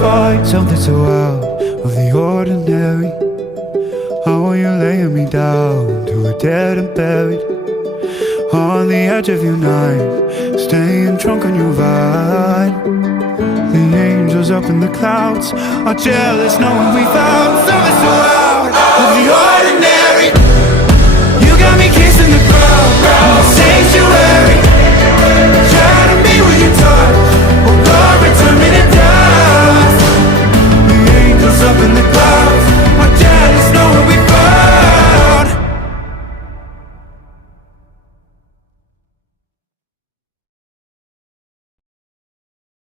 find something so out of the ordinary. How are you laying me down to a dead and buried? On the edge of your knife, staying drunk on your vine. The angels up in the clouds are jealous knowing we found something so out of the ordinary.